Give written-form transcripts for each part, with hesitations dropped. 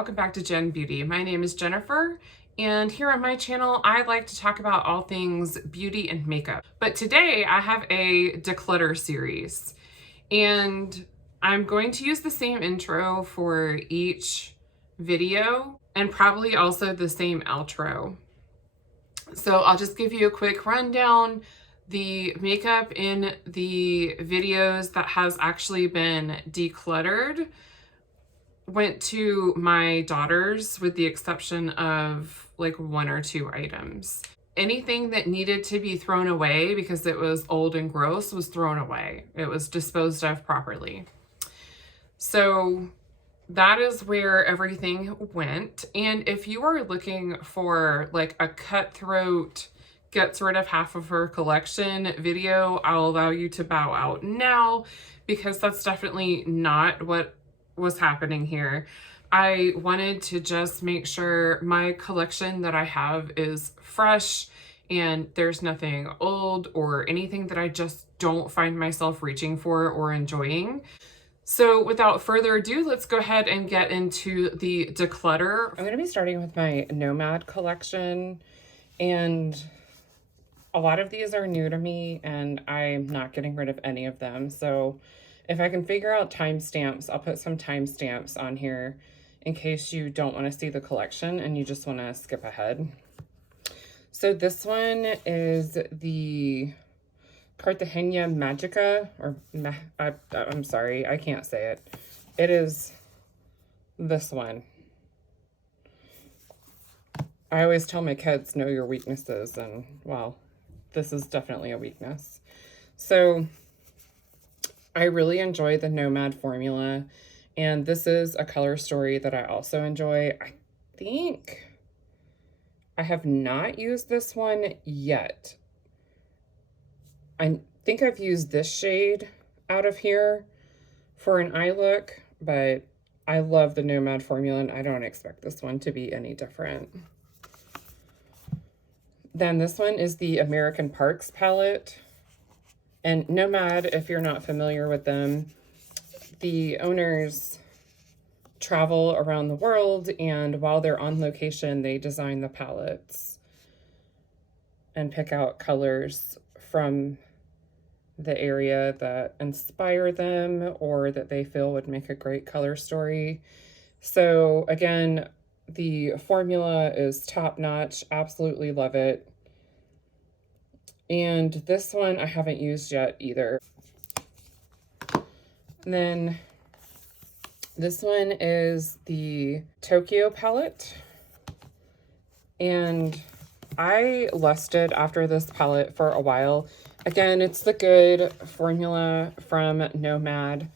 welcome back to Jen Beauty. My name is Jennifer, and here on my channel, I like to talk about all things beauty and makeup. But today I have a declutter series, and I'm going to use the same intro for each video and probably also the same outro. So I'll just give you a quick rundown. The makeup in the videos that has actually been decluttered went to my daughters with the exception of like 1 or 2 items. Anything that needed to be thrown away because it was old and gross was thrown away. It was disposed of properly. So that is where everything went. And if you are looking for like a cutthroat, gets rid of half of her collection video, I'll allow you to bow out now, because that's definitely not what was happening here. I wanted to just make sure my collection that I have is fresh and there's nothing old or anything that I just don't find myself reaching for or enjoying. So without further ado, let's go ahead and get into the declutter. I'm going to be starting with my Nomad collection, and a lot of these are new to me and I'm not getting rid of any of them. So if I can figure out timestamps, I'll put some timestamps on here in case you don't want to see the collection and you just want to skip ahead. So this one is the Cartagena Magica, or I'm sorry, I can't say it. It is this one. I always tell my kids, know your weaknesses, and well, this is definitely a weakness. So I really enjoy the Nomad formula, and this is a color story that I also enjoy. I think I have not used this one yet. I think I've used this shade out of here for an eye look, but I love the Nomad formula and I don't expect this one to be any different. Then this one is the American Parks palette. And Nomad, if you're not familiar with them, the owners travel around the world, and while they're on location, they design the palettes and pick out colors from the area that inspire them or that they feel would make a great color story. So again, the formula is top-notch, absolutely love it. And this one I haven't used yet either. And then this one is the Tokyo palette. And I lusted after this palette for a while. Again, it's the good formula from Nomad.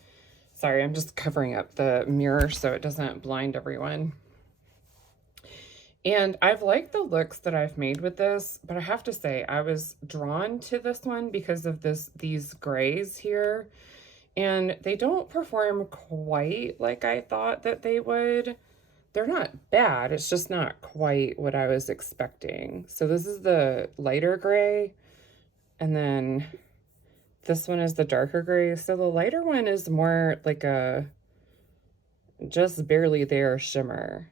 Sorry, I'm just covering up the mirror so it doesn't blind everyone. And I've liked the looks that I've made with this, but I have to say I was drawn to this one because of these grays here. And they don't perform quite like I thought that they would. They're not bad, it's just not quite what I was expecting. So this is the lighter gray, and then this one is the darker gray. So the lighter one is more like a just barely there shimmer.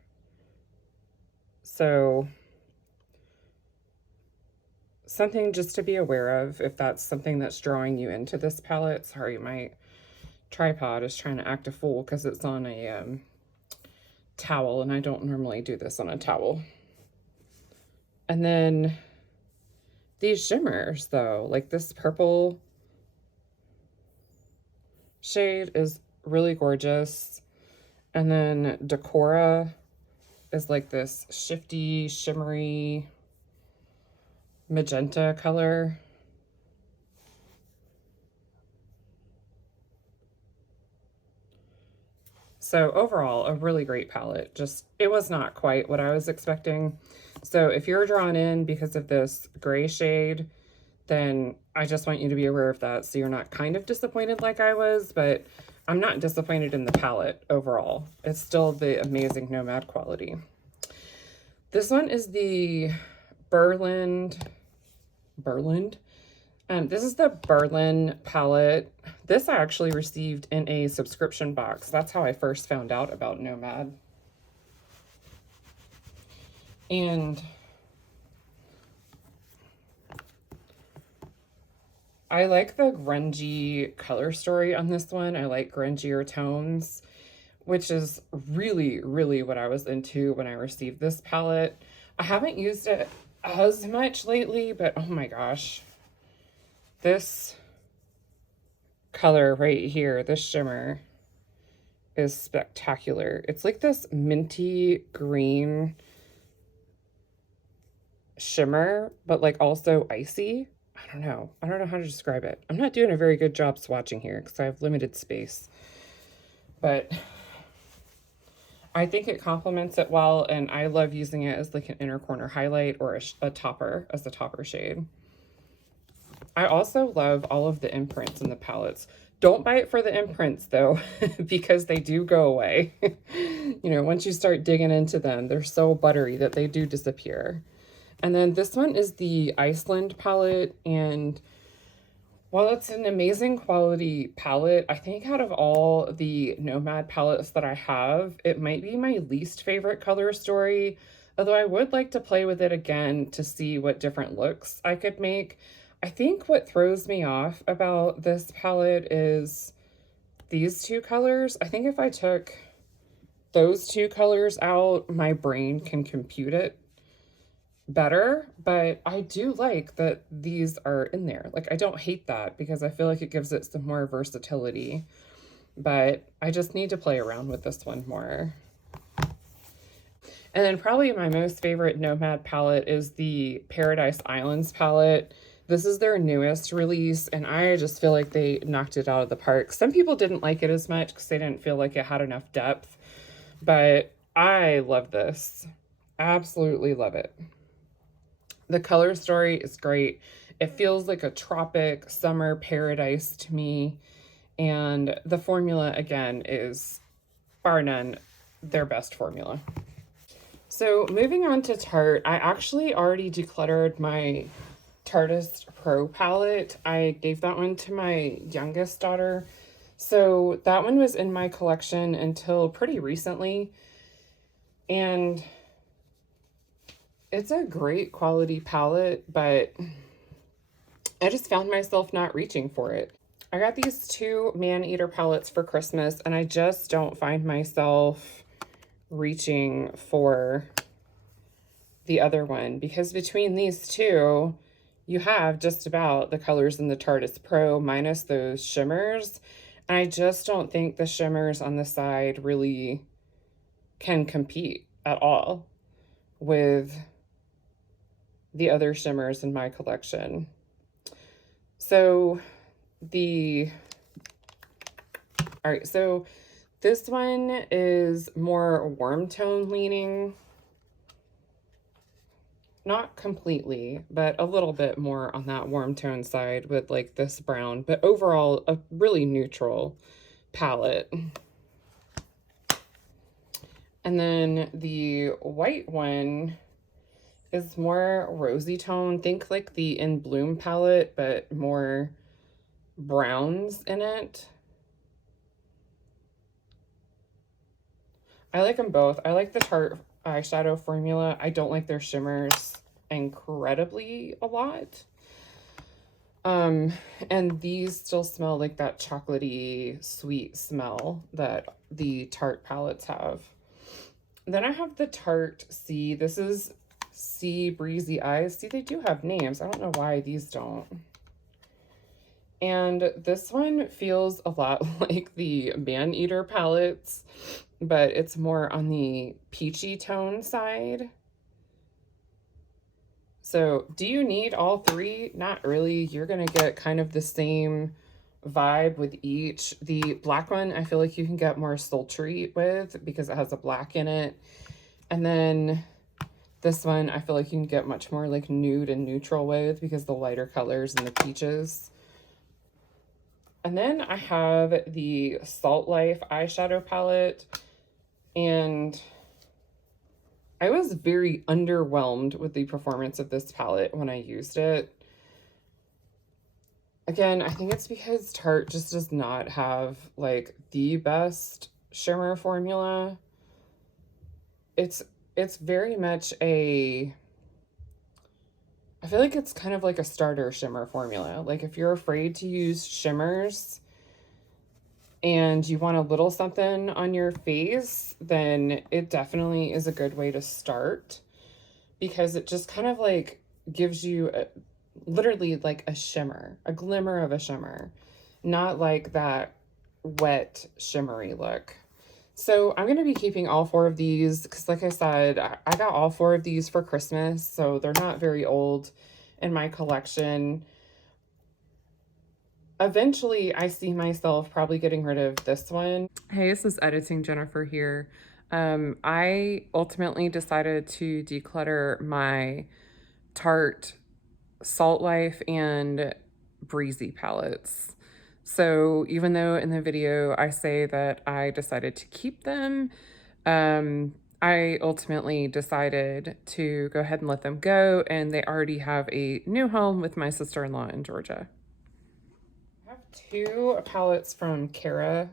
So something just to be aware of if that's something that's drawing you into this palette. Sorry, my tripod is trying to act a fool because it's on a towel, and I don't normally do this on a towel. And then these shimmers though, like this purple shade is really gorgeous. And then Decora is like this shifty, shimmery magenta color. So overall, a really great palette. Just, it was not quite what I was expecting. So if you're drawn in because of this gray shade, then I just want you to be aware of that so you're not kind of disappointed like I was, but I'm not disappointed in the palette overall. It's still the amazing Nomad quality. This one is the Berlin. This is the Berlin palette. This I actually received in a subscription box. That's how I first found out about Nomad. And I like the grungy color story on this one. I like grungier tones, which is really, really what I was into when I received this palette. I haven't used it as much lately, but oh my gosh. This color right here, this shimmer, is spectacular. It's like this minty green shimmer, but like also icy. I don't know. I don't know how to describe it. I'm not doing a very good job swatching here because I have limited space. But I think it complements it well, and I love using it as like an inner corner highlight or a topper, as a topper shade. I also love all of the imprints in the palettes. Don't buy it for the imprints though, because they do go away. You know, once you start digging into them, they're so buttery that they do disappear. And then this one is the Iceland palette, and while it's an amazing quality palette, I think out of all the Nomad palettes that I have, it might be my least favorite color story, although I would like to play with it again to see what different looks I could make. I think what throws me off about this palette is these two colors. I think if I took those two colors out, my brain can compute it better, but I do like that these are in there. Like, I don't hate that because I feel like it gives it some more versatility, but I just need to play around with this one more. And then probably my most favorite Nomad palette is the Paradise Islands palette. This is their newest release, and I just feel like they knocked it out of the park. Some people didn't like it as much because they didn't feel like it had enough depth, but I love this. Absolutely love it. The color story is great. It feels like a tropic summer paradise to me. And the formula, again, is bar none their best formula. So moving on to Tarte, I actually already decluttered my Tarteist Pro palette. I gave that one to my youngest daughter. So that one was in my collection until pretty recently. And it's a great quality palette, but I just found myself not reaching for it. I got these two Man-Eater palettes for Christmas, and I just don't find myself reaching for the other one, because between these two, you have just about the colors in the Tarteist Pro minus those shimmers. And I just don't think the shimmers on the side really can compete at all with the other shimmers in my collection. So all right, so this one is more warm tone leaning. Not completely, but a little bit more on that warm tone side with like this brown, but overall a really neutral palette. And then the white one is more rosy tone. Think like the In Bloom palette, but more browns in it. I like them both. I like the Tarte eyeshadow formula. I don't like their shimmers incredibly a lot. And these still smell like that chocolatey sweet smell that the Tarte palettes have. Then I have the Tarte C. This is Sea Breezy Eyes. See, they do have names. I don't know why these don't. And this one feels a lot like the Man-Eater palettes, but it's more on the peachy tone side. So do you need all three? Not really. You're going to get kind of the same vibe with each. The black one, I feel like you can get more sultry with because it has a black in it. And then this one, I feel like you can get much more like nude and neutral with because the lighter colors and the peaches. And then I have the Salt Life eyeshadow palette, and I was very underwhelmed with the performance of this palette when I used it. Again, I think it's because Tarte just does not have like the best shimmer formula. It's it's very much a, I feel like it's kind of like a starter shimmer formula. Like if you're afraid to use shimmers and you want a little something on your face, then it definitely is a good way to start, because it just kind of like gives you literally like a shimmer, a glimmer of a shimmer, not like that wet shimmery look. So I'm going to be keeping all 4 of these because, like I said, I got all 4 of these for Christmas, so they're not very old in my collection. Eventually, I see myself probably getting rid of this one. Hey, this is Editing Jennifer here. I ultimately decided to declutter my Tarte Salt Life and Breezy palettes. So even though in the video I say that I decided to keep them, I ultimately decided to go ahead and let them go, and they already have a new home with my sister-in-law in Georgia. I have 2 palettes from Cara.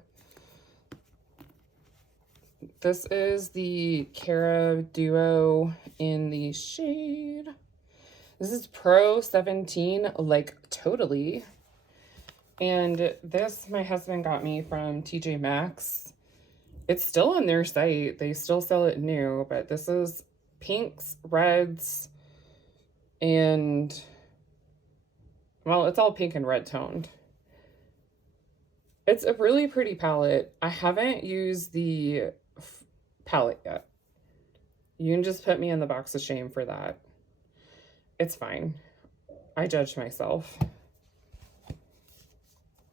This is the Cara Duo in the shade. This is Pro 17, like totally. And this my husband got me from TJ Maxx. It's still on their site. They still sell it new, but this is pinks, reds, and, well, it's all pink and red toned. It's a really pretty palette. I haven't used the palette yet. You can just put me in the box of shame for that. It's fine. I judge myself.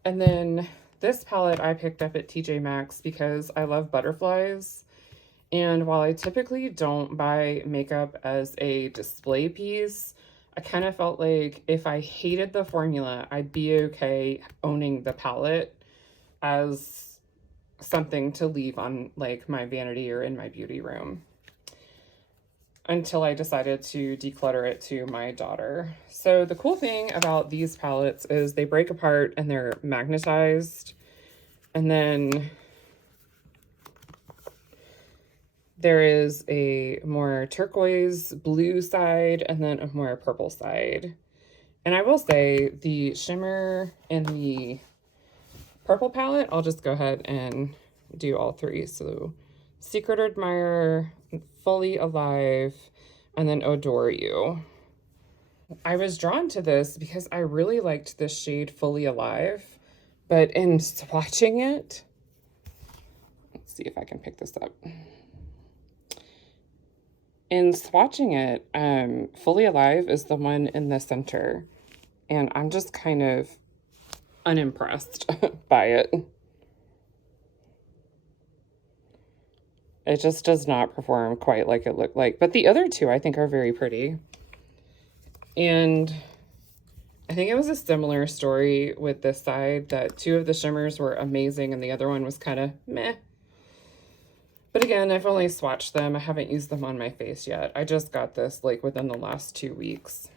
And then this palette I picked up at TJ Maxx because I love butterflies. And while I typically don't buy makeup as a display piece, I kind of felt like if I hated the formula, I'd be okay owning the palette as something to leave on like my vanity or in my beauty room, until I decided to declutter it to my daughter. So the cool thing about these palettes is they break apart and they're magnetized. And then there is a more turquoise blue side and then a more purple side. And I will say the shimmer in the purple palette, I'll just go ahead and do all 3. So Secret Admirer, Fully Alive, and then Adore You. I was drawn to this because I really liked this shade Fully Alive, but in swatching it, let's see if I can pick this up. In swatching it, Fully Alive is the one in the center, and I'm just kind of unimpressed by it. It just does not perform quite like it looked like. But the other 2 I think are very pretty. And I think it was a similar story with this side, that 2 of the shimmers were amazing and the other one was kind of meh. But again, I've only swatched them. I haven't used them on my face yet. I just got this like within the last 2 weeks.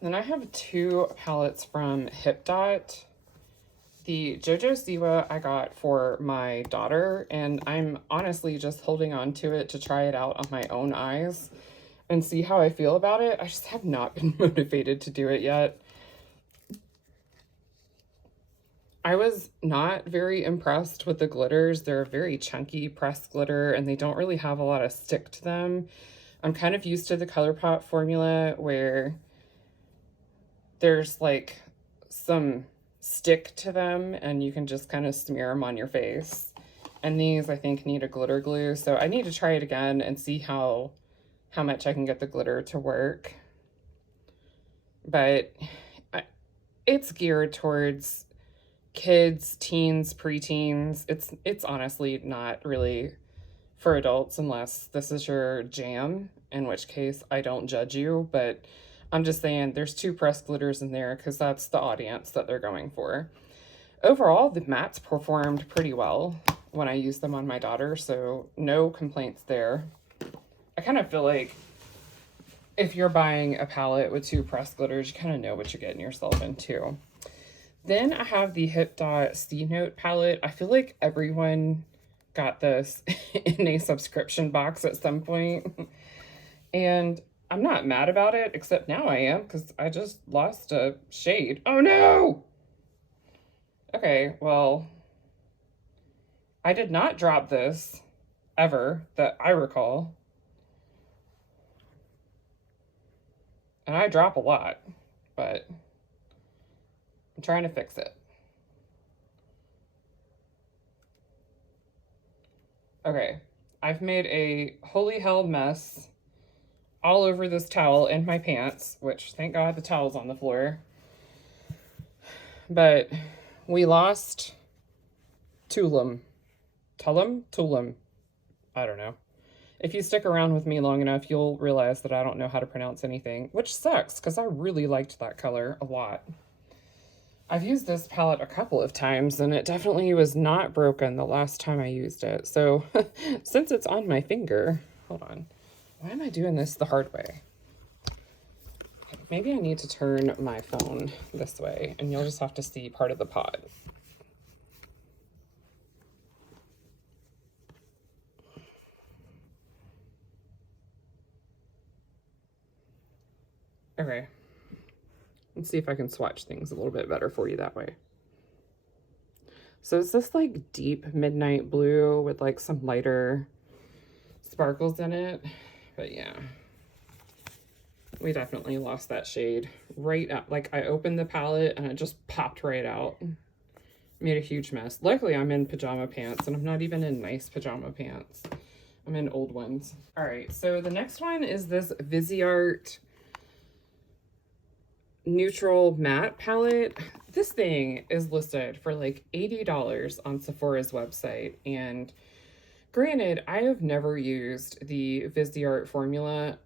Then I have 2 palettes from Hip Dot. The JoJo Siwa I got for my daughter, and I'm honestly just holding on to it to try it out on my own eyes and see how I feel about it. I just have not been motivated to do it yet. I was not very impressed with the glitters. They're very chunky pressed glitter, and they don't really have a lot of stick to them. I'm kind of used to the Colourpop formula where there's like some stick to them and you can just kind of smear them on your face. And these I think need a glitter glue, so I need to try it again and see how much I can get the glitter to work. But it's geared towards kids, teens, preteens. It's honestly not really for adults unless this is your jam, in which case I don't judge you, but I'm just saying there's 2 pressed glitters in there because that's the audience that they're going for. Overall, the mattes performed pretty well when I used them on my daughter, so no complaints there. I kind of feel like if you're buying a palette with 2 pressed glitters, you kind of know what you're getting yourself into. Then I have the Hip Dot C Note palette. I feel like everyone got this in a subscription box at some point. And I'm not mad about it, except now I am, because I just lost a shade. Oh no! Okay, well, I did not drop this ever that I recall. And I drop a lot, but I'm trying to fix it. Okay, I've made a holy hell mess all over this towel and my pants, which thank God the towel's on the floor. But we lost Tulum. Tulum. I don't know. If you stick around with me long enough, you'll realize that I don't know how to pronounce anything, which sucks because I really liked that color a lot. I've used this palette a couple of times and it definitely was not broken the last time I used it. So since it's on my finger, hold on. Why am I doing this the hard way? Maybe I need to turn my phone this way and you'll just have to see part of the pod. Okay. Let's see if I can swatch things a little bit better for you that way. So it's this like deep midnight blue with like some lighter sparkles in it. But yeah, we definitely lost that shade right up. Like I opened the palette and it just popped right out. Made a huge mess. Luckily I'm in pajama pants and I'm not even in nice pajama pants. I'm in old ones. All right, so the next one is this Viseart neutral matte palette. This thing is listed for like $80 on Sephora's website, and granted, I have never used the Viseart formula.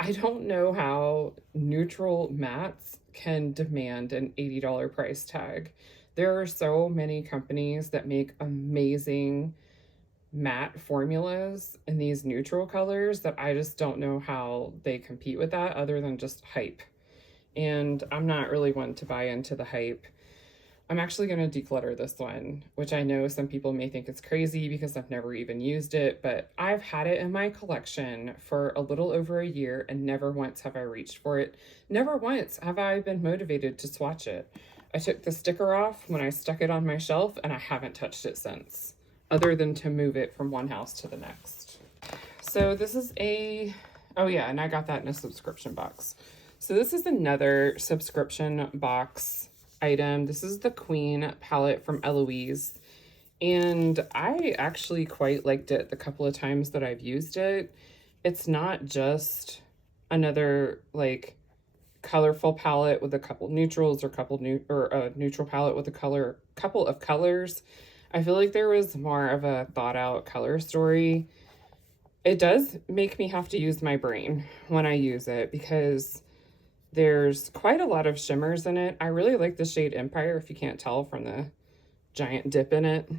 I don't know how neutral mattes can demand an $80 price tag. There are so many companies that make amazing matte formulas in these neutral colors that I just don't know how they compete with that other than just hype. And I'm not really one to buy into the hype. I'm actually going to declutter this one, which I know some people may think it's crazy because I've never even used it, but I've had it in my collection for a little over a year and never once have I reached for it. Never once have I been motivated to swatch it. I took the sticker off when I stuck it on my shelf and I haven't touched it since, other than to move it from one house to the next. So this is oh yeah, and I got that in a subscription box. So this is another subscription box item. This is the Queen palette from Eloise. And I actually quite liked it the couple of times that I've used it. It's not just another like colorful palette with a couple neutrals or a neutral palette with a couple of colors. I feel like there was more of a thought out color story. It does make me have to use my brain when I use it because there's quite a lot of shimmers in it. I really like the shade Empire, if you can't tell from the giant dip in it.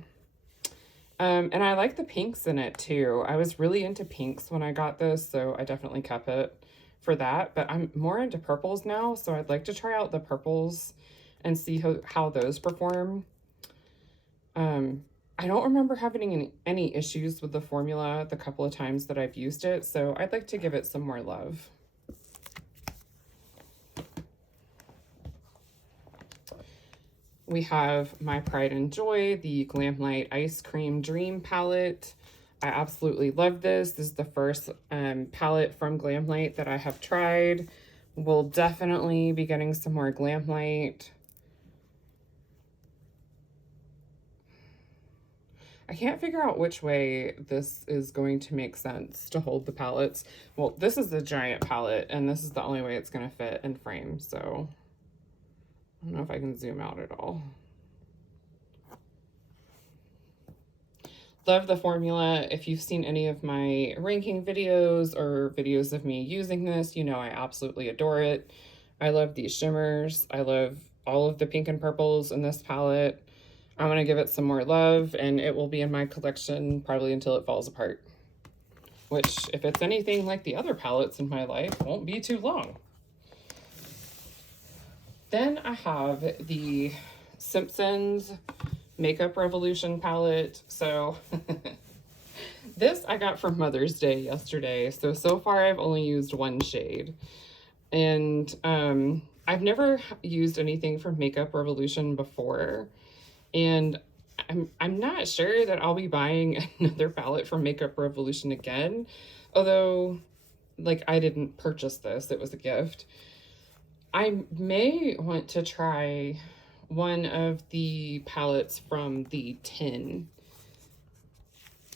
And I like the pinks in it too. I was really into pinks when I got this, so I definitely kept it for that. But I'm more into purples now, so I'd like to try out the purples and see how those perform. I don't remember having any issues with the formula the couple of times that I've used it, so I'd like to give it some more love. We have my pride and joy, the Glamlight Ice Cream Dream palette. I absolutely love this. This is the first palette from Glamlight that I have tried. We'll definitely be getting some more Glamlight. I can't figure out which way this is going to make sense to hold the palettes. Well, this is a giant palette, and this is the only way it's going to fit in frame, so I don't know if I can zoom out at all. Love the formula. If you've seen any of my ranking videos or videos of me using this, you know I absolutely adore it. I love these shimmers. I love all of the pink and purples in this palette. I want to give it some more love, and it will be in my collection probably until it falls apart. Which, if it's anything like the other palettes in my life, won't be too long. Then I have the Simpsons Makeup Revolution palette. So this I got for Mother's Day yesterday. So far I've only used one shade. And I've never used anything from Makeup Revolution before. And I'm not sure that I'll be buying another palette from Makeup Revolution again. Although, like, I didn't purchase this, it was a gift. I may want to try one of the palettes from the tin.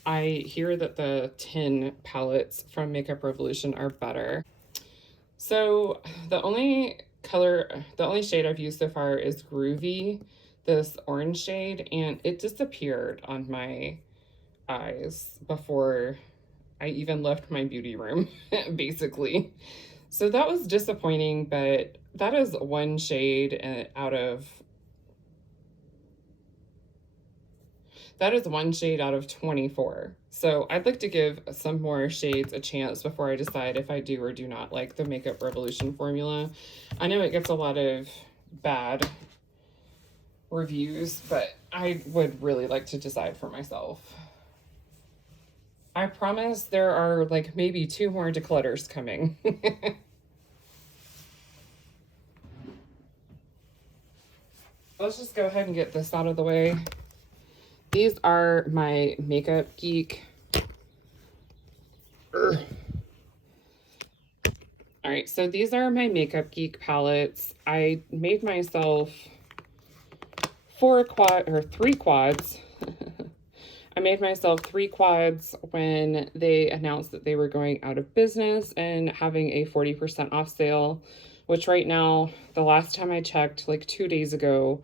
I hear that the tin palettes from Makeup Revolution are better. So the only shade I've used so far is Groovy, this orange shade, and it disappeared on my eyes before I even left my beauty room, basically. So that was disappointing, but that is one shade out of 24. So I'd like to give some more shades a chance before I decide if I do or do not like the Makeup Revolution formula. I know it gets a lot of bad reviews, but I would really like to decide for myself. I promise there are like maybe 2 more declutters coming. Let's just go ahead and get this out of the way. These are my Makeup Geek. All right, so these are my Makeup Geek palettes. I made myself 3 quads. I made myself 3 quads when they announced that they were going out of business and having a 40% off sale, which right now, the last time I checked, like 2 days ago,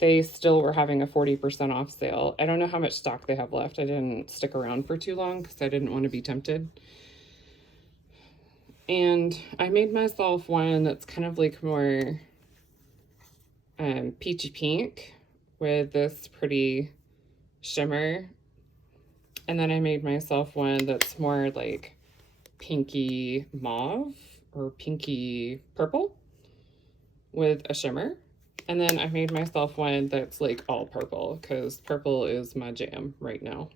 they still were having a 40% off sale. I don't know how much stock they have left. I didn't stick around for too long because I didn't want to be tempted. And I made myself one that's kind of like more peachy pink with this pretty shimmer. And then I made myself one that's more like pinky mauve or pinky purple with a shimmer. And then I made myself one that's like all purple because purple is my jam right now.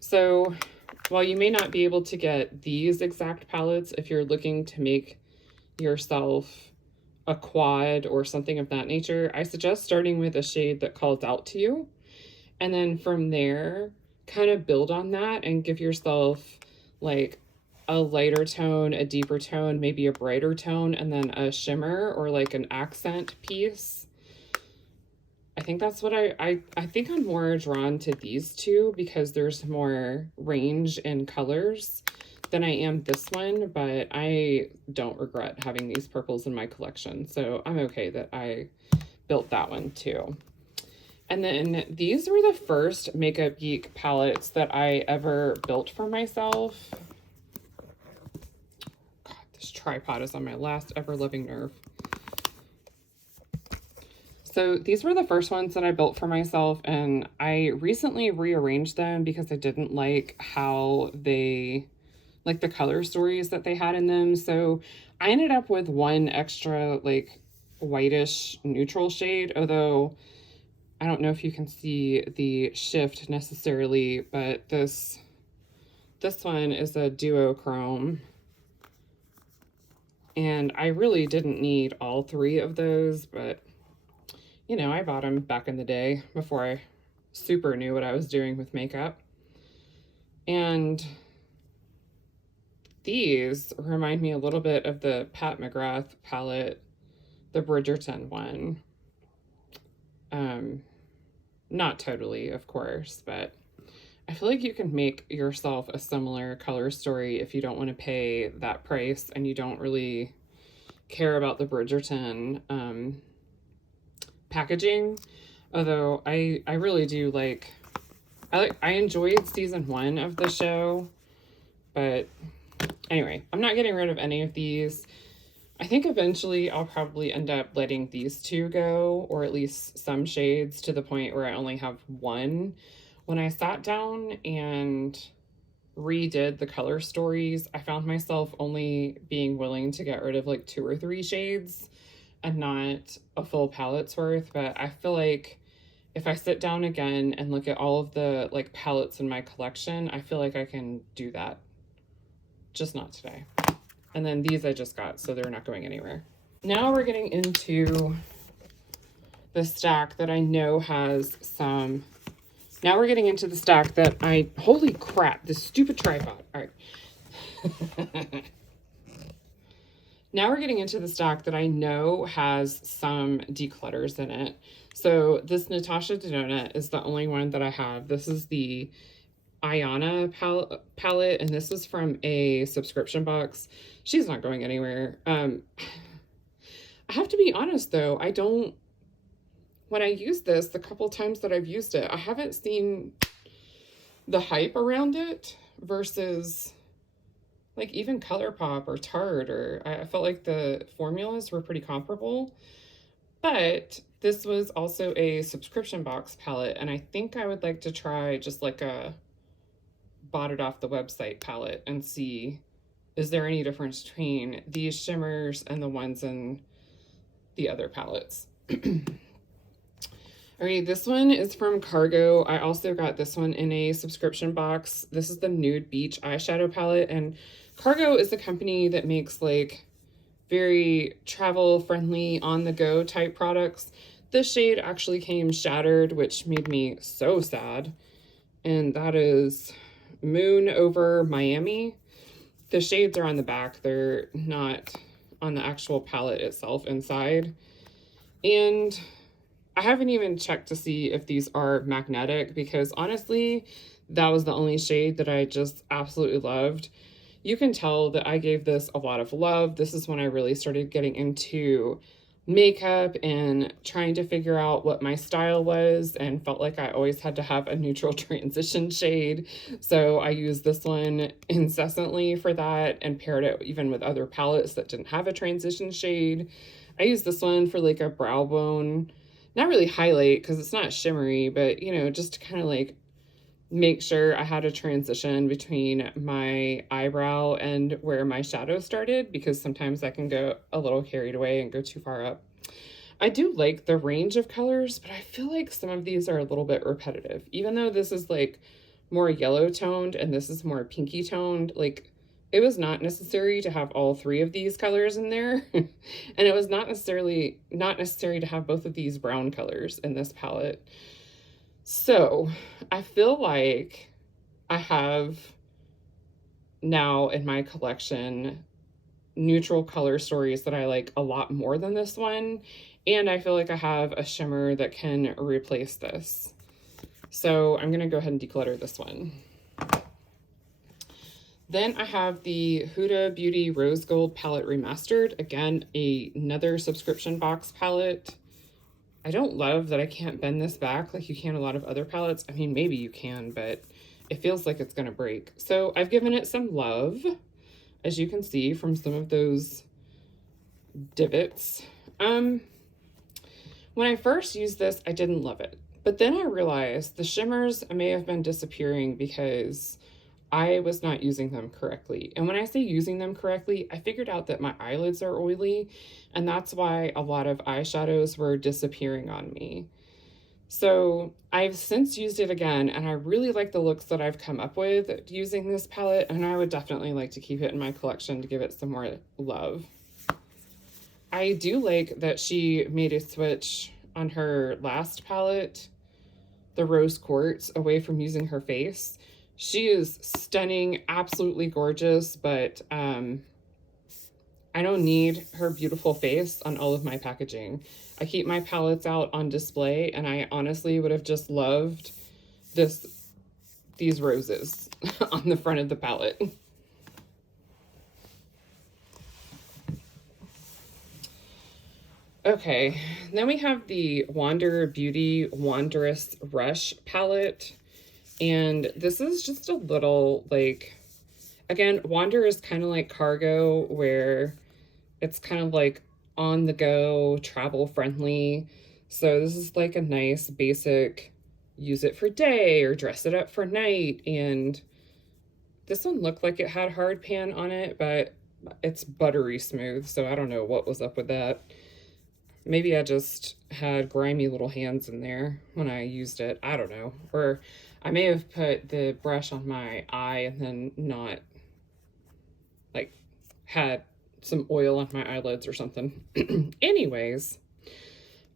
So while you may not be able to get these exact palettes, if you're looking to make yourself a quad or something of that nature, I suggest starting with a shade that calls out to you. And then from there, kind of build on that and give yourself like a lighter tone, a deeper tone, maybe a brighter tone, and then a shimmer or like an accent piece. I think that's what I think I'm more drawn to these two because there's more range in colors than I am this one, but I don't regret having these purples in my collection. So I'm okay that I built that one too. And then these were the first Makeup Geek palettes that I ever built for myself. God, this tripod is on my last ever-loving nerve. So these were the first ones that I built for myself, and I recently rearranged them because I didn't like how they, like the color stories that they had in them. So I ended up with one extra like whitish neutral shade, although I don't know if you can see the shift necessarily, but this one is a duochrome. And I really didn't need all 3 of those, but you know, I bought them back in the day before I super knew what I was doing with makeup. And these remind me a little bit of the Pat McGrath palette, the Bridgerton one. Not totally, of course, but I feel like you can make yourself a similar color story if you don't want to pay that price and you don't really care about the Bridgerton packaging. Although I really do like, I enjoyed season 1 of the show, but anyway, I'm not getting rid of any of these. I think eventually I'll probably end up letting these 2 go, or at least some shades, to the point where I only have one. When I sat down and redid the color stories, I found myself only being willing to get rid of like 2 or 3 shades. and not a full palette's worth, but I feel like if I sit down again and look at all of the like palettes in my collection, I feel like I can do that. Just not today. And then these I just got, so they're not going anywhere. Now we're getting into the stack that I know has some. Now we're getting into the stack that holy crap, this stupid tripod. All right. Now we're getting into the stack that I know has some declutters in it. So this Natasha Denona is the only one that I have. This is the Ayana palette, and this is from a subscription box. She's not going anywhere. I have to be honest though, when I use this, the couple times that I've used it, I haven't seen the hype around it versus like even Colourpop or Tarte, or I felt like the formulas were pretty comparable. But this was also a subscription box palette, and I think I would like to try just like a bought it off the website palette and see, is there any difference between these shimmers and the ones in the other palettes? Alright, this one is from Cargo. I also got this one in a subscription box. This is the Nude Beach eyeshadow palette, and Cargo is the company that makes like very travel friendly, on the go type products. This shade actually came shattered, which made me so sad. And that is Moon Over Miami. The shades are on the back. They're not on the actual palette itself inside. And I haven't even checked to see if these are magnetic, because honestly, that was the only shade that I just absolutely loved. You can tell that I gave this a lot of love. This is when I really started getting into makeup and trying to figure out what my style was, and felt like I always had to have a neutral transition shade. So I used this one incessantly for that and paired it even with other palettes that didn't have a transition shade. I used this one for like a brow bone, not really highlight because it's not shimmery, but you know, just to kind of like make sure I had a transition between my eyebrow and where my shadow started, because sometimes I can go a little carried away and go too far up. I do like the range of colors, but I feel like some of these are a little bit repetitive. Even though this is like more yellow toned and this is more pinky toned, like it was not necessary to have all three of these colors in there. And it was not necessary to have both of these brown colors in this palette. So I feel like I have now in my collection neutral color stories that I like a lot more than this one. And I feel like I have a shimmer that can replace this. So I'm going to go ahead and declutter this one. Then I have the Huda Beauty Rose Gold Palette Remastered. Again, another subscription box palette. I don't love that I can't bend this back like you can a lot of other palettes. I mean, maybe you can, but it feels like it's going to break. So I've given it some love, as you can see from some of those divots. When I first used this, I didn't love it. But then I realized the shimmers may have been disappearing because I was not using them correctly. And when I say using them correctly, I figured out that my eyelids are oily, and that's why a lot of eyeshadows were disappearing on me. So I've since used it again, and I really like the looks that I've come up with using this palette, and I would definitely like to keep it in my collection to give it some more love. I do like that she made a switch on her last palette, the Rose Quartz, away from using her face. She is stunning, absolutely gorgeous, but I don't need her beautiful face on all of my packaging. I keep my palettes out on display, and I honestly would have just loved these roses on the front of the palette. Okay, then we have the Wander Beauty Wanderous Rush palette. And this is just a little, like, again, Wander is kind of like Cargo, where it's kind of like on the go, travel friendly. So this is like a nice basic, use it for day or dress it up for night. And this one looked like it had hard pan on it, but it's buttery smooth. So I don't know what was up with that. Maybe I just had grimy little hands in there when I used it. I don't know. Or I may have put the brush on my eye and then not, like, had some oil on my eyelids or something. Anyways,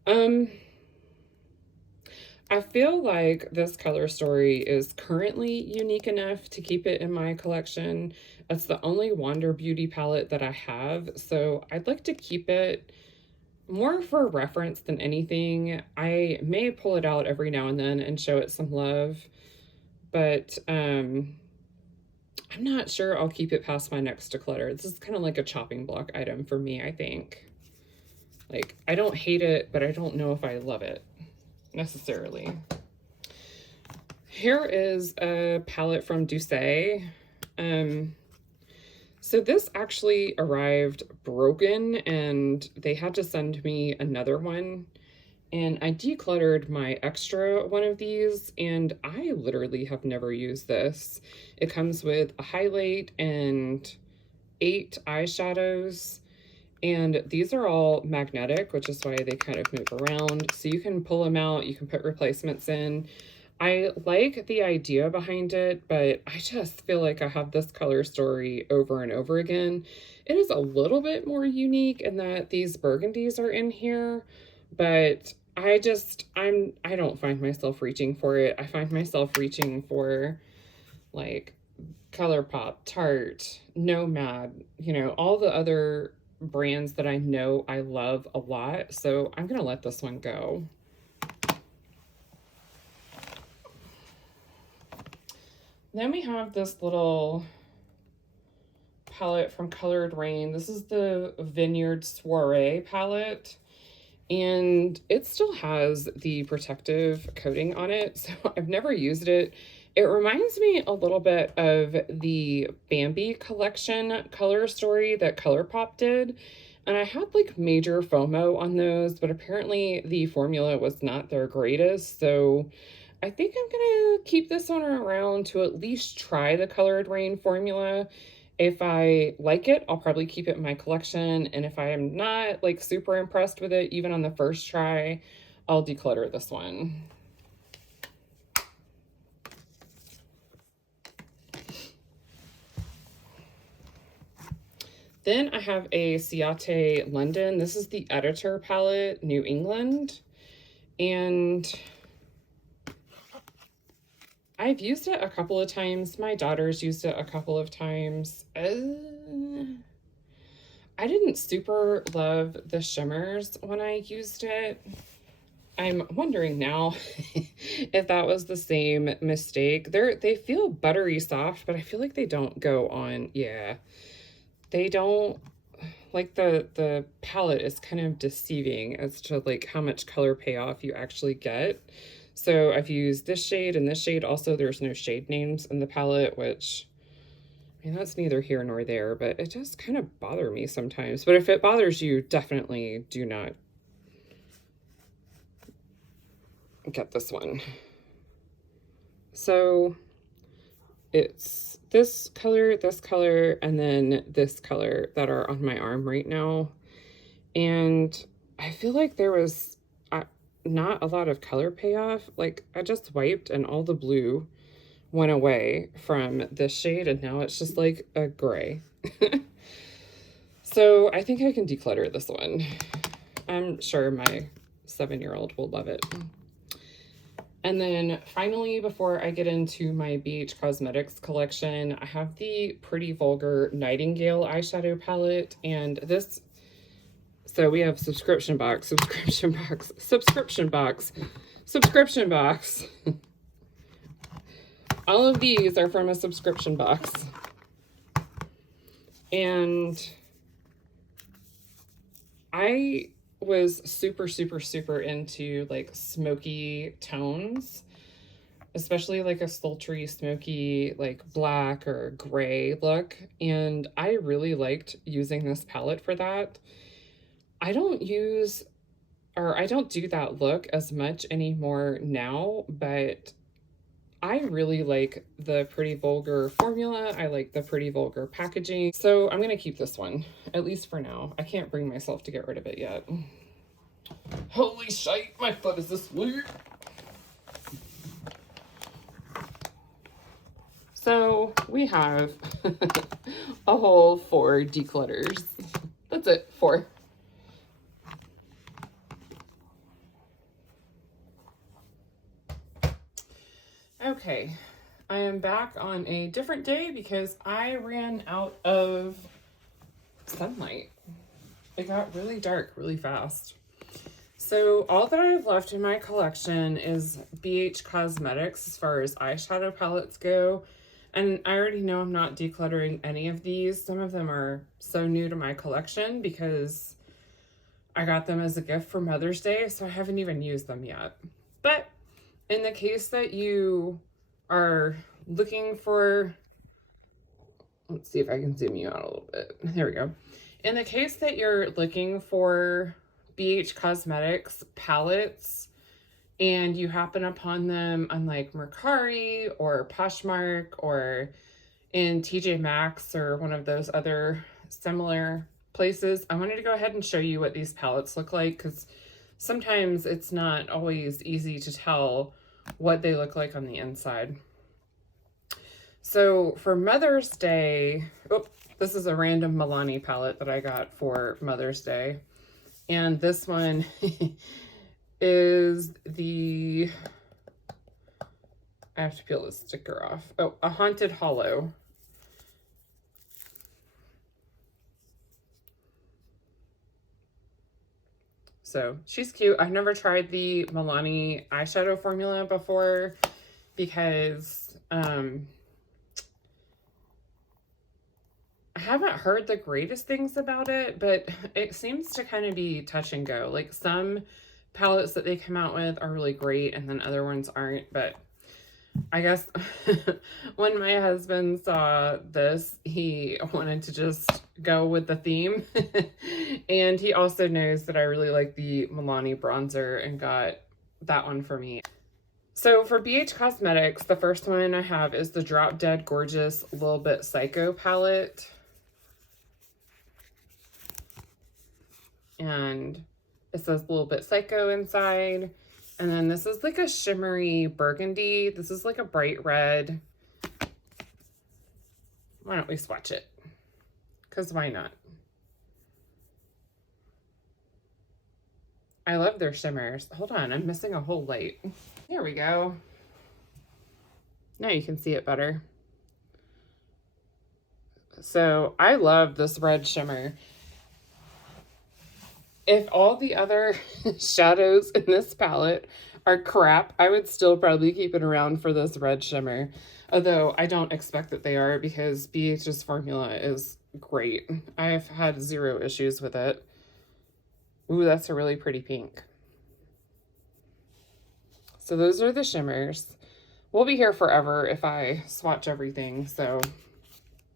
I feel like this color story is currently unique enough to keep it in my collection. It's the only Wander Beauty palette that I have, so I'd like to keep it more for reference than anything. I may pull it out every now and then and show it some love, but I'm not sure I'll keep it past my next declutter. This is kind of like a chopping block item for me, I think. Like, I don't hate it, but I don't know if I love it necessarily. Here is a palette from Douce. So this actually arrived broken and they had to send me another one. And I decluttered my extra one of these and I literally have never used this. It comes with a highlight and 8 eyeshadows. And these are all magnetic, which is why they kind of move around. So you can pull them out, you can put replacements in. I like the idea behind it, but I just feel like I have this color story over and over again. It is a little bit more unique in that these burgundies are in here, but I don't find myself reaching for it. I find myself reaching for like Colourpop, Tarte, Nomad, you know, all the other brands that I know I love a lot. So I'm gonna let this one go. Then we have this little palette from Colored Rain. This is the Vineyard Soiree palette, and it still has the protective coating on it, so I've never used it. It reminds me a little bit of the Bambi collection color story that Colourpop did, and I had like major FOMO on those, but apparently the formula was not their greatest, so I think I'm gonna keep this one around to at least try the Colored Rain formula. If I like it, I'll probably keep it in my collection, and if I am not like super impressed with it, even on the first try, I'll declutter this one. Then I have a Ciate London. This is the Editor palette, New England, and I've used it a couple of times. My daughter's used it a couple of times. I didn't super love the shimmers when I used it. I'm wondering now if that was the same mistake. They feel buttery soft, but I feel like they don't go on. Yeah, they don't. Like the palette is kind of deceiving as to like how much color payoff you actually get. So I've used this shade and this shade. Also, there's no shade names in the palette, which, I mean, that's neither here nor there, but it does kind of bother me sometimes. But if it bothers you, definitely do not get this one. So it's this color, and then this color that are on my arm right now. And I feel like there was not a lot of color payoff. Like, I just wiped and all the blue went away from this shade, and now it's just like a gray. So I think I can declutter this one. I'm sure my 7-year-old will love it. And then finally, before I get into my BH Cosmetics collection, I have the Pretty Vulgar Nightingale eyeshadow palette, and this, so we have subscription box. All of these are from a subscription box. And I was super into like smoky tones, especially like a sultry, smoky, like black or gray look. And I really liked using this palette for that. I don't do that look as much anymore now, but I really like the Pretty Vulgar formula. I like the Pretty Vulgar packaging. So I'm going to keep this one, at least for now. I can't bring myself to get rid of it yet. Holy shite, my foot is asleep. So we have a whole 4 declutters. That's it, 4. Okay, I am back on a different day because I ran out of sunlight. It got really dark really fast. So all that I have left in my collection is BH Cosmetics as far as eyeshadow palettes go. And I already know I'm not decluttering any of these. Some of them are so new to my collection because I got them as a gift for Mother's Day, so I haven't even used them yet. But in the case that you are looking for, let's see if I can zoom you out a little bit. There we go. In the case that you're looking for BH Cosmetics palettes and you happen upon them on like Mercari or Poshmark or in TJ Maxx or one of those other similar places, I wanted to go ahead and show you what these palettes look like because sometimes it's not always easy to tell what they look like on the inside. So for Mother's Day, oh, this is a random Milani palette that I got for Mother's Day. And this one is the, I have to peel the sticker off. Oh, a Haunted Hollow. So she's cute. I've never tried the Milani eyeshadow formula before because I haven't heard the greatest things about it, but it seems to kind of be touch and go. Like some palettes that they come out with are really great and then other ones aren't, but I guess when my husband saw this, he wanted to just go with the theme. And he also knows that I really like the Milani bronzer and got that one for me. So for BH Cosmetics, the first one I have is the Drop Dead Gorgeous Little Bit Psycho palette. And it says Little Bit Psycho inside. And then this is like a shimmery burgundy. This is like a bright red. Why don't we swatch it? Because why not? I love their shimmers. Hold on, I'm missing a whole light. There we go. Now you can see it better. So I love this red shimmer. If all the other shadows in this palette are crap, I would still probably keep it around for this red shimmer. Although I don't expect that they are because BH's formula is great. I've had 0 issues with it. Ooh, that's a really pretty pink. So those are the shimmers. We'll be here forever if I swatch everything, so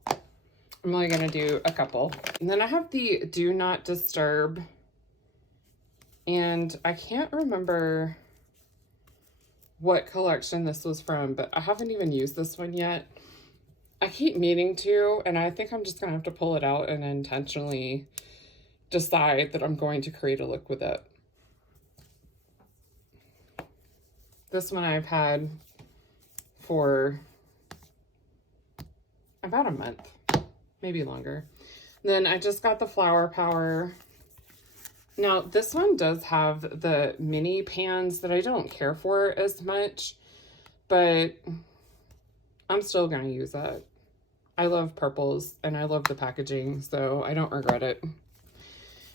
I'm only gonna do a couple. And then I have the Do Not Disturb. And I can't remember what collection this was from, but I haven't even used this one yet. I keep meaning to, and I think I'm just gonna have to pull it out and intentionally decide that I'm going to create a look with it. This one I've had for about a month, maybe longer. Then I just got the Flower Power. Now, this one does have the mini pans that I don't care for as much, but I'm still going to use it. I love purples and I love the packaging, so I don't regret it.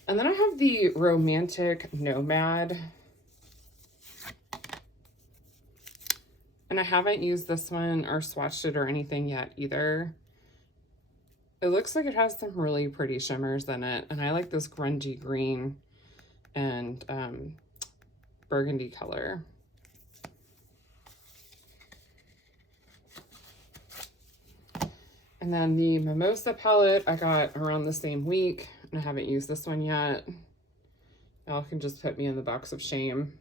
And then I have the Romantic Nomad. And I haven't used this one or swatched it or anything yet either. It looks like it has some really pretty shimmers in it, and I like this grungy green and burgundy color. And then the Mimosa palette I got around the same week, and I haven't used this one yet. Y'all can just put me in the box of shame.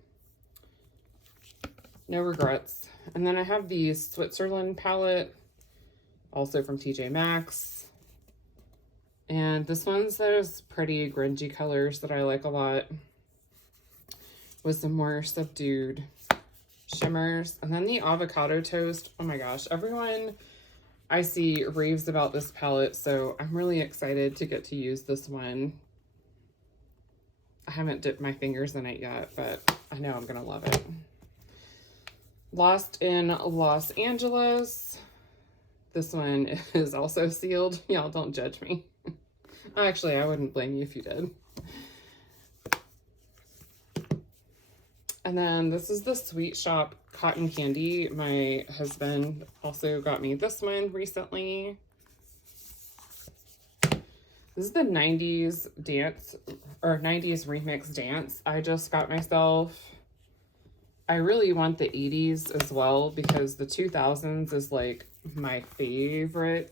No regrets. And then I have the Switzerland palette, also from TJ Maxx. And this one's those pretty grungy colors that I like a lot. with some more subdued shimmers. And then the avocado toast. Oh my gosh, everyone I see raves about this palette, so I'm really excited to get to use this one. I haven't dipped my fingers in it yet, but I know I'm gonna love it. Lost in Los Angeles. This one is also sealed. Y'all don't judge me. Actually, I wouldn't blame you if you did. And then this is the Sweet Shop Cotton Candy. My husband also got me this one recently. This is the 90s dance, or 90s remix dance. I just got myself. I really want the 80s as well, because the 2000s is like my favorite.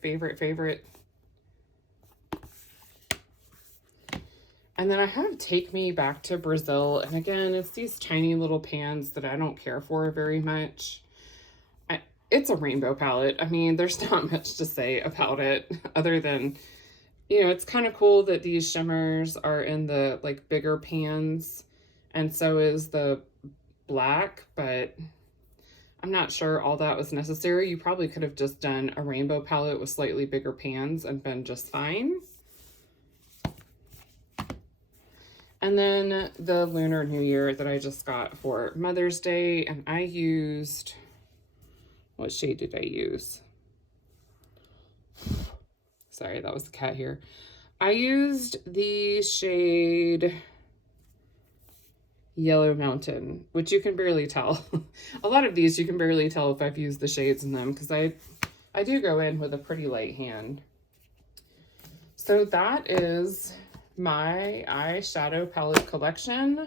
And then I have Take Me Back to Brazil. And again, it's these tiny little pans that I don't care for very much. It's a rainbow palette. I mean, there's not much to say about it other than, you know, it's kind of cool that these shimmers are in the like bigger pans, and so is the black, but I'm not sure all that was necessary. You probably could have just done a rainbow palette with slightly bigger pans and been just fine. And then the Lunar New Year that I just got for Mother's Day, and I used, what shade did I use? Sorry, that was the cat here. I used the shade Yellow Mountain, which you can barely tell. A lot of these you can barely tell if I've used the shades in them, because I do go in with a pretty light hand. So that is my eyeshadow palette collection,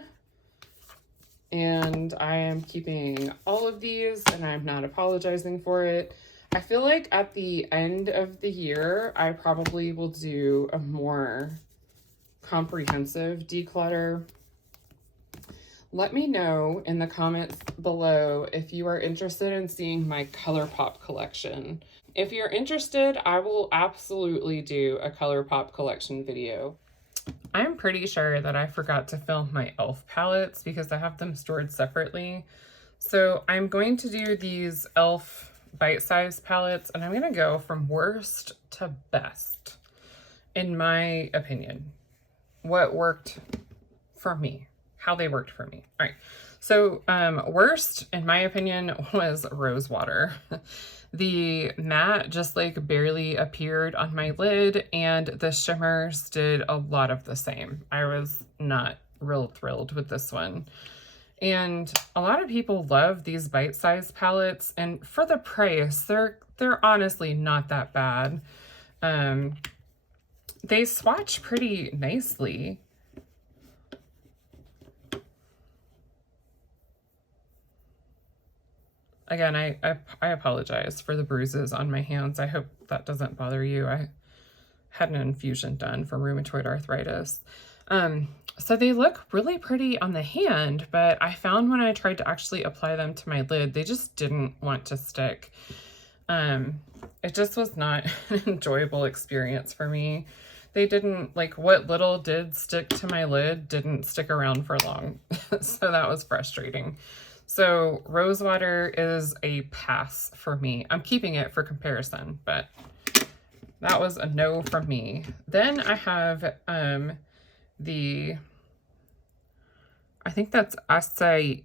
and I am keeping all of these, and I'm not apologizing for it. I feel like at the end of the year, I probably will do a more comprehensive declutter. Let me know in the comments below if you are interested in seeing my Colourpop collection. If you're interested, I will absolutely do a Colourpop collection video. I'm pretty sure that I forgot to film my e.l.f. palettes because I have them stored separately. So I'm going to do these e.l.f. bite-sized palettes, and I'm going to go from worst to best, in my opinion. What worked for me, how they worked for me. All right, so worst, in my opinion, was Rose Water. The matte just like barely appeared on my lid, and the shimmers did a lot of the same. I was not real thrilled with this one. And a lot of people love these bite-sized palettes, and for the price, they're honestly not that bad. They swatch pretty nicely. Again, I apologize for the bruises on my hands. I hope that doesn't bother you. I had an infusion done for rheumatoid arthritis. So they look really pretty on the hand, but I found when I tried to actually apply them to my lid, they just didn't want to stick. It just was not an enjoyable experience for me. They didn't, like, what little did stick to my lid didn't stick around for long. So that was frustrating. So Rose Water is a pass for me. I'm keeping it for comparison, but that was a no from me. Then I have the, I think that's acai.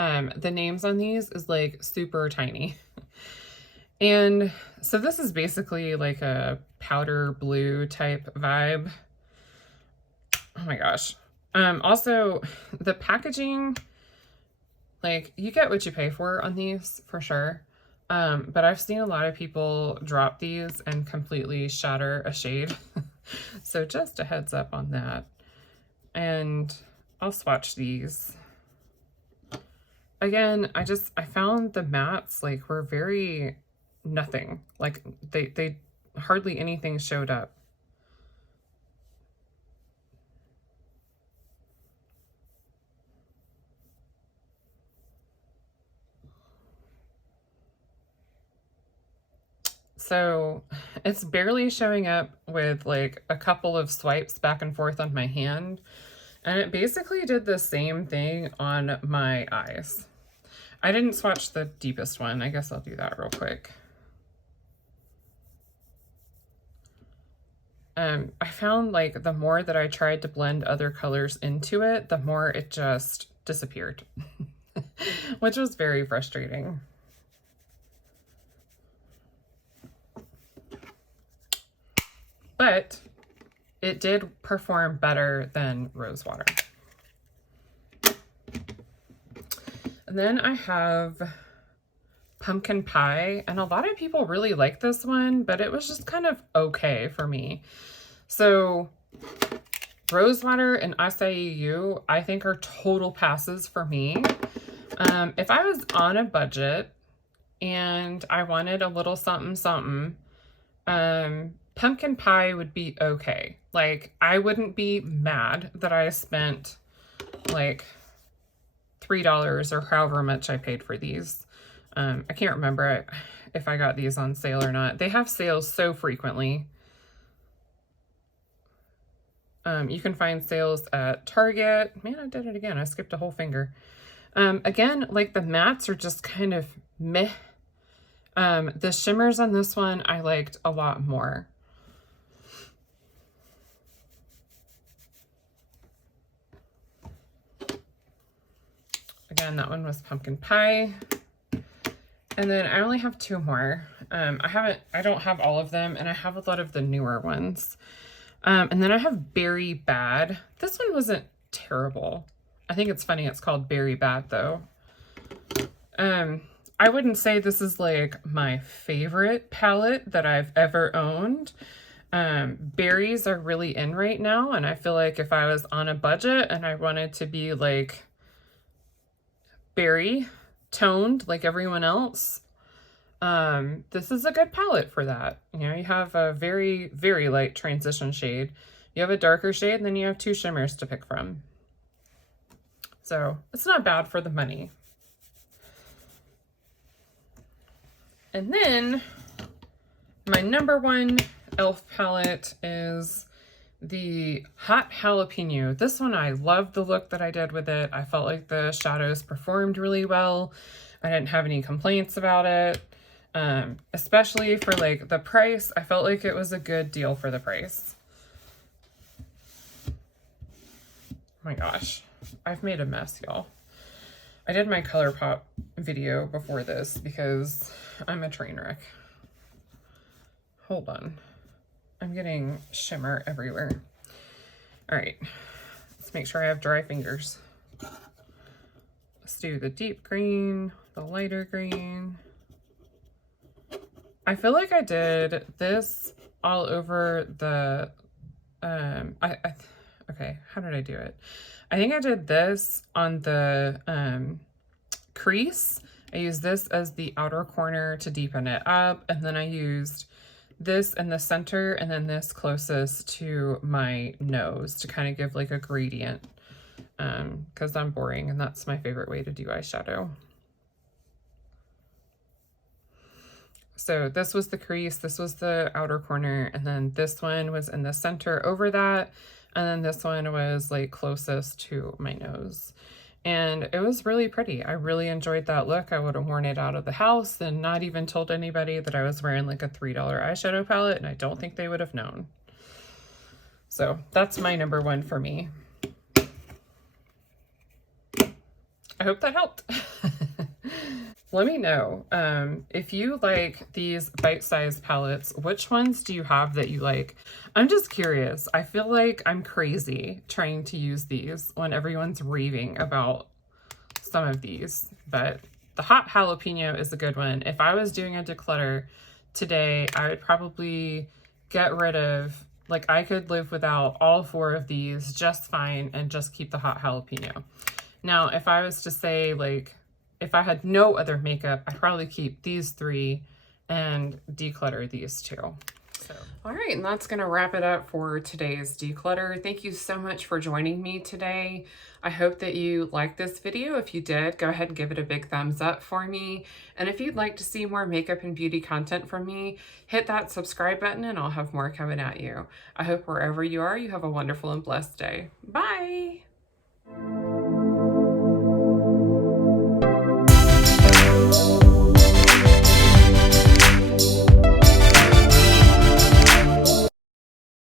The names on these is like super tiny. And so this is basically like a powder blue type vibe. Oh my gosh. Also, the packaging, like, you get what you pay for on these, for sure. But I've seen a lot of people drop these and completely shatter a shade. So just a heads up on that. And I'll swatch these. Again, I found the mattes, like, were very nothing. Like, they hardly anything showed up. So it's barely showing up with like a couple of swipes back and forth on my hand. And it basically did the same thing on my eyes. I didn't swatch the deepest one. I guess I'll do that real quick. I found like the more that I tried to blend other colors into it, the more it just disappeared, which was very frustrating. But it did perform better than rose water. And then I have pumpkin pie, and a lot of people really like this one, but it was just kind of okay for me. So rosewater and acai you, I think, are total passes for me. If I was on a budget and I wanted a little something something, pumpkin pie would be okay. Like, I wouldn't be mad that I spent like $3 or however much I paid for these. I can't remember if I got these on sale or not. They have sales so frequently. You can find sales at Target. Man, I did it again. I skipped a whole finger. Again, like the mattes are just kind of meh. The shimmers on this one I liked a lot more. Again, that one was pumpkin pie. And then I only have two more. I don't have all of them, and I have a lot of the newer ones. And then I have Berry Bad. This one wasn't terrible. I think it's funny it's called Berry Bad though. I wouldn't say this is like my favorite palette that I've ever owned. Berries are really in right now, and I feel like if I was on a budget and I wanted to be like berry toned like everyone else, this is a good palette for that. You know, you have a very, very light transition shade. You have a darker shade, and then you have two shimmers to pick from. So it's not bad for the money. And then my number one e.l.f. palette is the Hot Jalapeno. This one, I loved the look that I did with it. I felt like the shadows performed really well. I didn't have any complaints about it. Especially for like the price. I felt like it was a good deal for the price. Oh my gosh, I've made a mess, y'all. I did my Colourpop video before this because I'm a train wreck. Hold on. I'm getting shimmer everywhere. All right, let's make sure I have dry fingers. Let's do the deep green, the lighter green. I feel like I did this all over the, okay, how did I do it? I think I did this on the crease. I used this as the outer corner to deepen it up, and then I used this in the center, and then this closest to my nose to kind of give like a gradient, because I'm boring and that's my favorite way to do eyeshadow. So this was the crease, this was the outer corner, and then this one was in the center over that, and then this one was like closest to my nose. And it was really pretty. I really enjoyed that look. I would have worn it out of the house and not even told anybody that I was wearing like a $3 eyeshadow palette, and I don't think they would have known. So that's my number one for me. I hope that helped. Let me know if you like these bite-sized palettes, which ones do you have that you like? I'm just curious. I feel like I'm crazy trying to use these when everyone's raving about some of these, but the Hot Jalapeno is a good one. If I was doing a declutter today, I would probably get rid of, like, I could live without all 4 of these just fine and just keep the Hot Jalapeno. Now, if I was to say, like, if I had no other makeup, I'd probably keep these 3 and declutter these 2. So. All right, and that's gonna wrap it up for today's declutter. Thank you so much for joining me today. I hope that you liked this video. If you did, go ahead and give it a big thumbs up for me. And if you'd like to see more makeup and beauty content from me, hit that subscribe button and I'll have more coming at you. I hope wherever you are, you have a wonderful and blessed day. Bye. you.